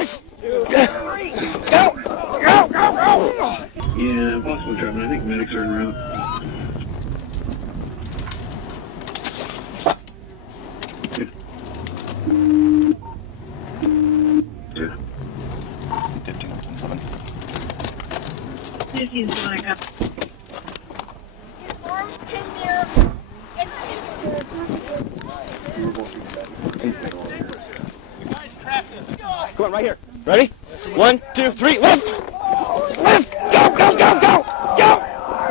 Push! Go! Go! Go! Go! Yeah, possible trouble. I think medics are en route. Yeah. 15-7. His arms pinned there, and Come on, right here. Ready? 1, 2, 3, lift! Lift! Go, go, go, go! Go!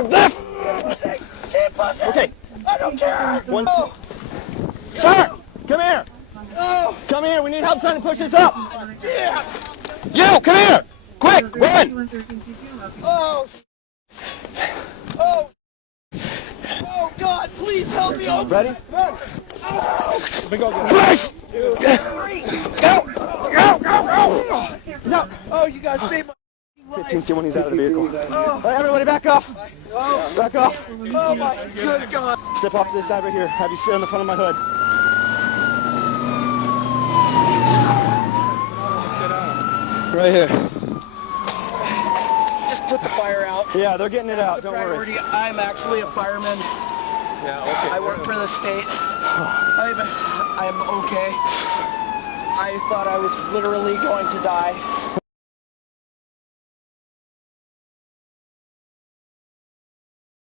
Lift! Okay. I don't care. One. Sir! Come here! Come here, we need help trying to push this up! Yeah. You, come here! Quick, run! Oh. Oh. Oh God! Please help me open. Ready? Run. Push! Go! Go, go, go! He's out. Oh, you guys saved my 15, see when he's out of the vehicle. All right, everybody back off. Back off. Oh my good God. Step off to this side right here. Have you sit on the front of my hood. Right here. Just put the fire out. Yeah, they're getting it out. Don't worry. Priority. I'm actually a fireman. Yeah, okay. I work for the state. I'm okay. I thought I was literally going to die.